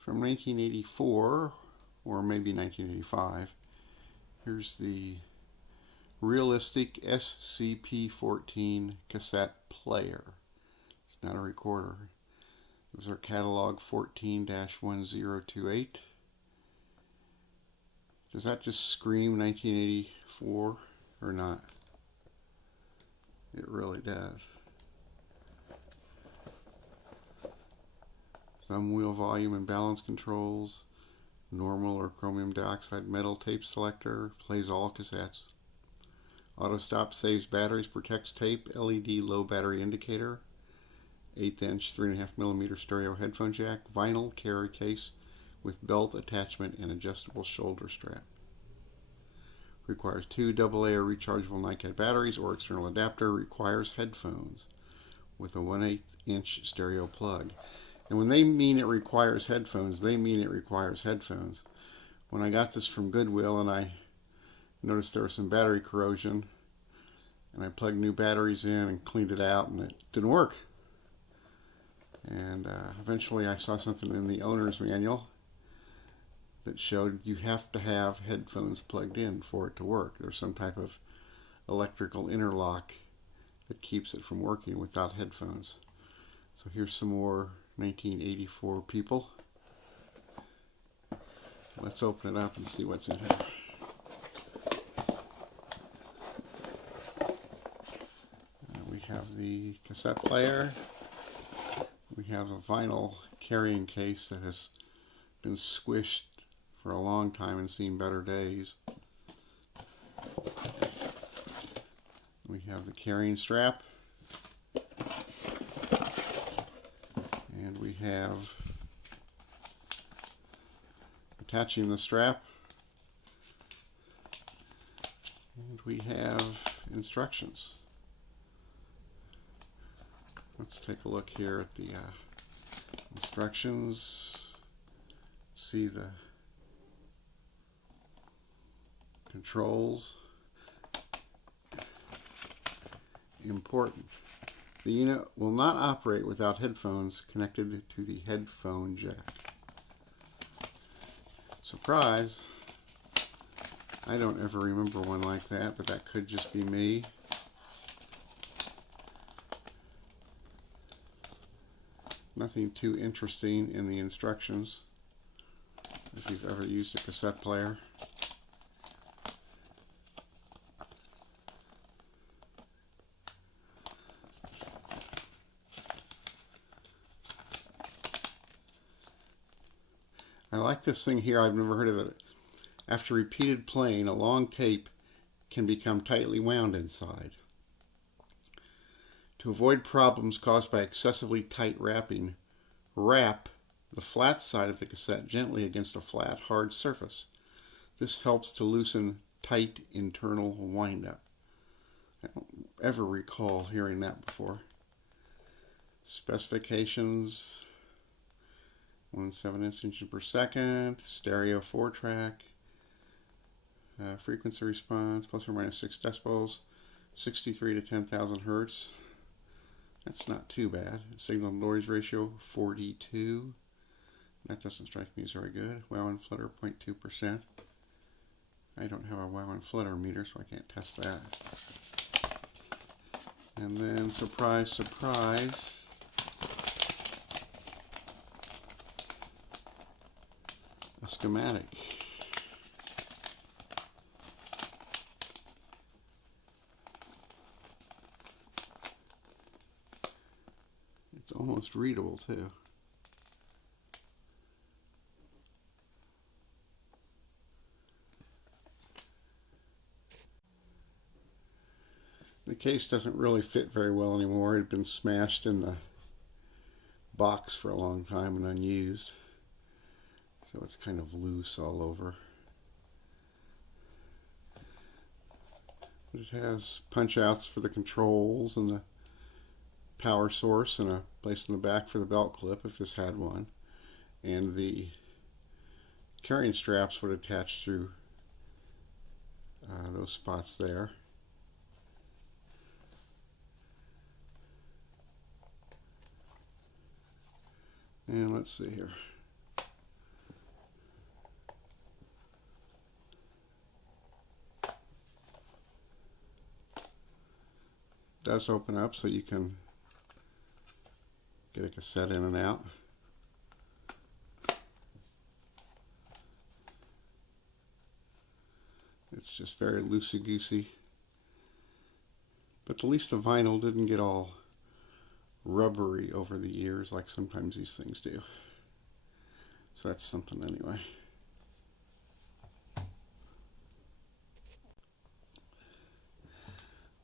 from 1984, or maybe 1985. Here's the realistic SCP-14 cassette player. It's not a recorder. It was our catalog 14-1028. Does that just scream 1984 or not? It really does. Thumb wheel volume and balance controls, normal or chromium dioxide metal tape selector, plays all cassettes. Auto stop saves batteries, protects tape, LED low battery indicator, 1/8 inch 3.5mm stereo headphone jack, vinyl carry case with belt attachment and adjustable shoulder strap. Requires 2 AA or rechargeable NiCad batteries or external adapter. Requires headphones with a 1/8 inch stereo plug. And when they mean it requires headphones, they mean it requires headphones. When I got this from Goodwill and I noticed there was some battery corrosion, and I plugged new batteries in and cleaned it out, and it didn't work. And eventually I saw something in the owner's manual that showed you have to have headphones plugged in for it to work. There's some type of electrical interlock that keeps it from working without headphones. So here's some more 1984 people. Let's open it up and see what's in here. We have the cassette player. We have a vinyl carrying case that has been squished for a long time and seen better days. We have the carrying strap. And we have attaching the strap. And we have instructions. Let's take a look here at the instructions. See the controls. Important. The unit will not operate without headphones connected to the headphone jack. Surprise! I don't ever remember one like that, but that could just be me. Nothing too interesting in the instructions if you've ever used a cassette player. I like this thing here. I've never heard of it. After repeated playing, a long tape can become tightly wound inside. To avoid problems caused by excessively tight wrapping, wrap the flat side of the cassette gently against a flat, hard surface. This helps to loosen tight internal windup. I don't ever recall hearing that before. Specifications: 1/7 inches per second, stereo 4-track, frequency response plus or minus 6 decibels, 63 to 10,000 hertz. That's not too bad. Signal noise ratio 42. That doesn't strike me as very good. Wow and flutter 0.2%. I don't have a wow and flutter meter, so I can't test that. And then, surprise, surprise, a schematic. It's almost readable too. The case doesn't really fit very well anymore. It had been smashed in the box for a long time and unused. So it's kind of loose all over. But it has punch outs for the controls and the power source and a place in the back for the belt clip if this had one. And the carrying straps would attach through those spots there. And let's see here. does open up so you can get a cassette in and out. It's just very loosey-goosey. But at least the vinyl didn't get all rubbery over the years like sometimes these things do. So that's something anyway.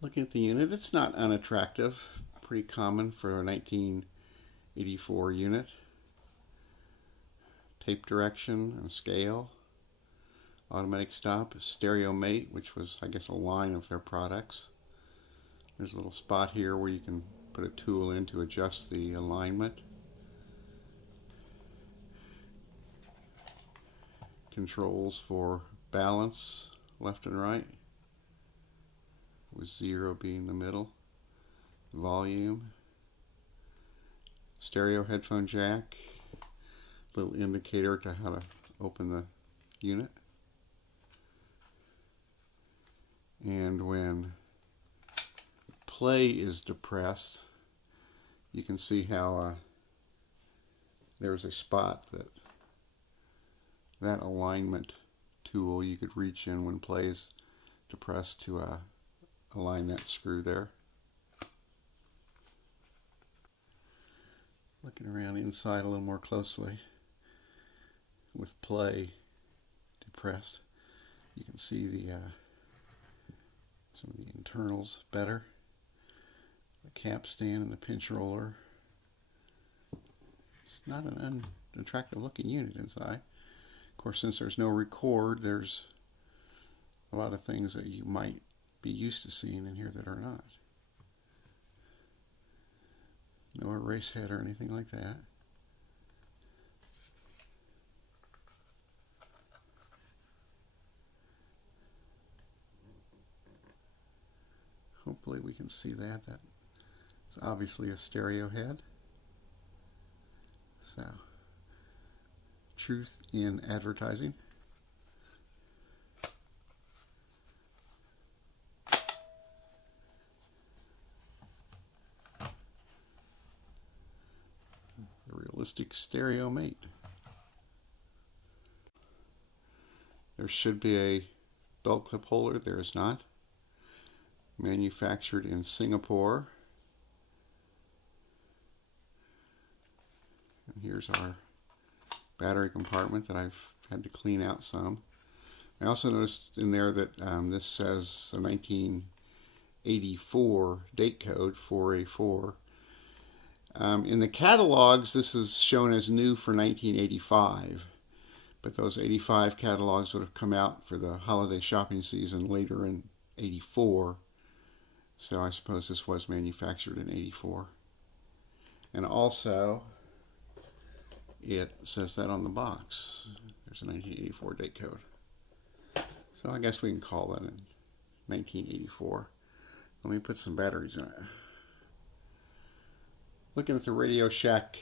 Looking at the unit, it's not unattractive. Pretty common for a 1984 unit. Tape direction and scale. Automatic stop, stereo mate, which was, I guess, a line of their products. There's a little spot here where you can put a tool in to adjust the alignment. Controls for balance, left and right, with 0 being the middle. Volume. Stereo headphone jack. Little indicator to how to open the unit. And when play is depressed, you can see how there's a spot that alignment tool you could reach in when play is depressed to align that screw there. Looking around inside a little more closely, with play depressed, you can see the some of the internals better. The cap stand and the pinch roller. It's not an unattractive looking unit inside. Of course, since there's no record, there's a lot of things that you might be used to seeing in here that are not. No erase head or anything like that. Hopefully we can see that. That's obviously a stereo head. So, truth in advertising. The realistic stereo mate. There should be a belt clip holder. There is not. Manufactured in Singapore. And here's our battery compartment that I've had to clean out some. I also noticed in there that this says a 1984 date code, 4A4. In the catalogs, this is shown as new for 1985, but those 85 catalogs would have come out for the holiday shopping season later in 84. So I suppose this was manufactured in 84. And also, it says that on the box. There's a 1984 date code. So I guess we can call that in 1984. Let me put some batteries in it. Looking at the Radio Shack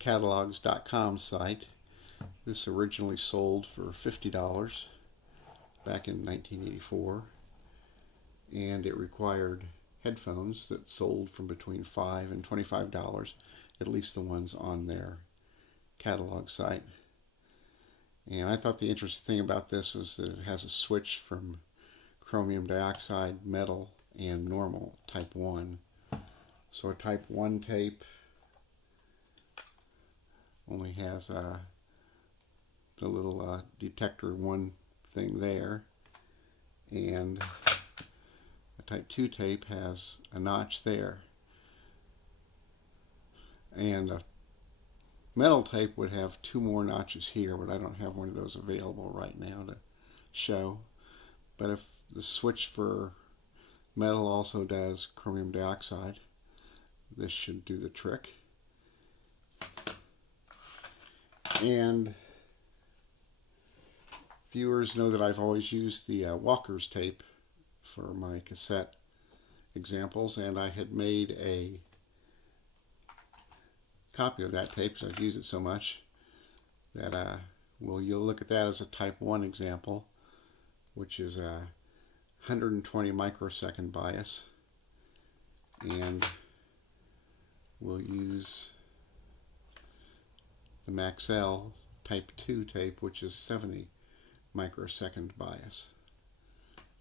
catalogs.com site, this originally sold for $50 back in 1984. And it required headphones that sold from between $5 and $25, at least the ones on their catalog site. And I thought the interesting thing about this was that it has a switch from chromium dioxide, metal, and normal type 1. So a type 1 tape only has the little detector 1 thing there, and Type 2 tape has a notch there. And a metal tape would have 2 more notches here, but I don't have one of those available right now to show. But if the switch for metal also does chromium dioxide, this should do the trick. And viewers know that I've always used the Walker's tape for my cassette examples, and I had made a copy of that tape because I've used it so much that you'll look at that as a type 1 example, which is a 120 microsecond bias. and we'll use the Maxell Type 2 tape, which is 70 microsecond bias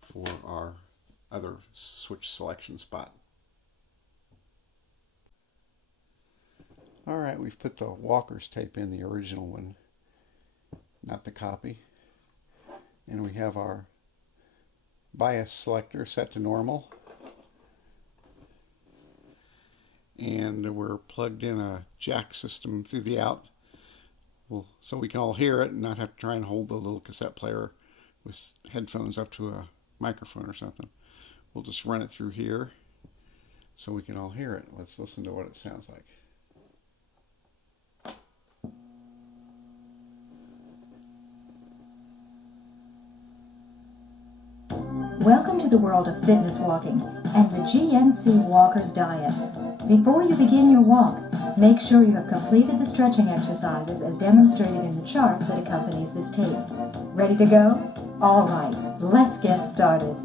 for our other switch selection spot. Alright, we've put the Walker's tape in, the original one, not the copy. And we have our bias selector set to normal. And we're plugged in a jack system through the out, so we can all hear it and not have to try and hold the little cassette player with headphones up to a microphone or something. We'll just run it through here so we can all hear it. Let's listen to what it sounds like. Welcome to the world of fitness walking and the GNC Walker's Diet. Before you begin your walk, make sure you have completed the stretching exercises as demonstrated in the chart that accompanies this tape. Ready to go? All right, let's get started.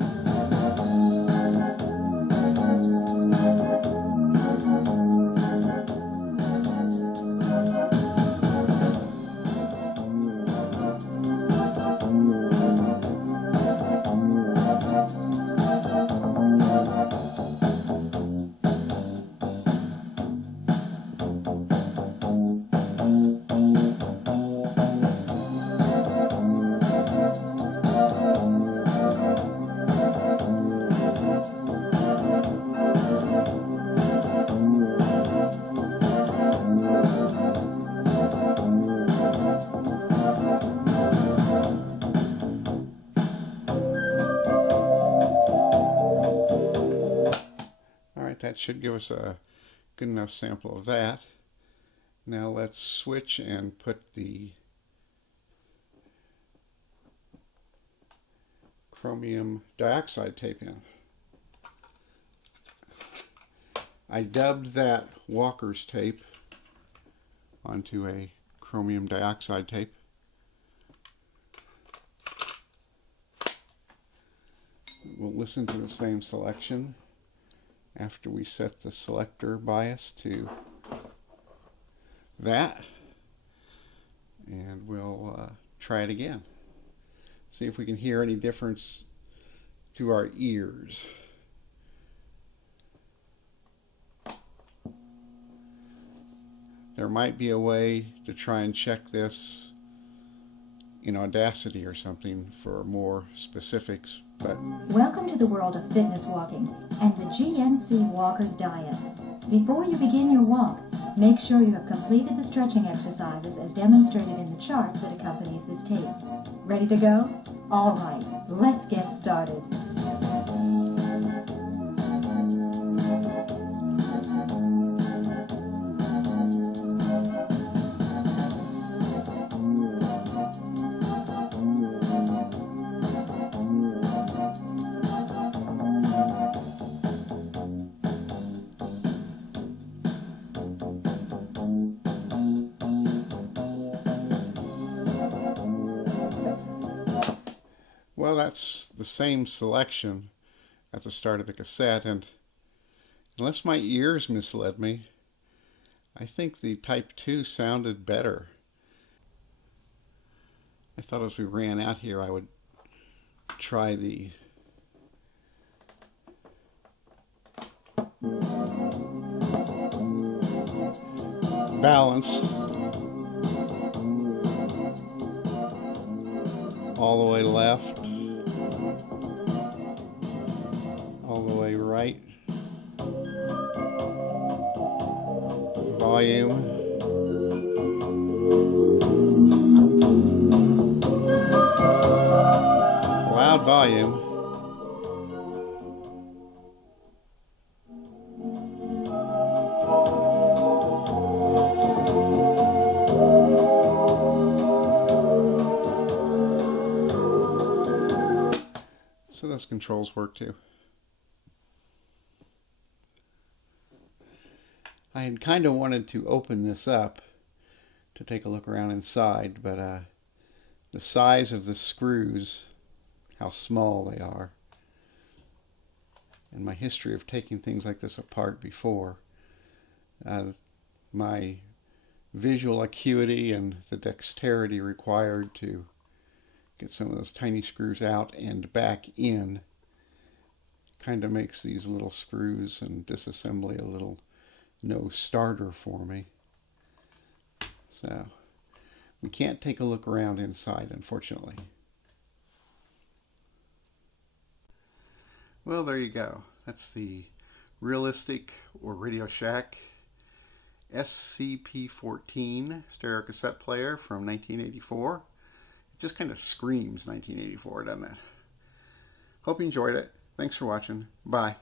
That should give us a good enough sample of that. Now let's switch and put the chromium dioxide tape in. I dubbed that Walker's tape onto a chromium dioxide tape. We'll listen to the same selection after we set the selector bias to that, and we'll try it again. See if we can hear any difference through our ears. There might be a way to try and check this in Audacity or something for more specifics, but welcome to the world of fitness walking and the GNC Walker's Diet. Before you begin your walk, make sure you have completed the stretching exercises as demonstrated in the chart that accompanies this tape. Ready to go? All right, let's get started. well, that's the same selection at the start of the cassette, and unless my ears misled me, I think the Type 2 sounded better. I thought as we ran out here I would try the balance all the way left, all the way right, volume, loud volume, so those controls work too. I had kind of wanted to open this up to take a look around inside, but the size of the screws, how small they are, and my history of taking things like this apart before, my visual acuity and the dexterity required to get some of those tiny screws out and back in kind of makes these little screws and disassembly a little no starter for me. So we can't take a look around inside, unfortunately. Well, there you go. That's the Realistic or Radio Shack SCP-14 stereo cassette player from 1984. It just kind of screams 1984, doesn't it? Hope you enjoyed it. Thanks for watching. Bye.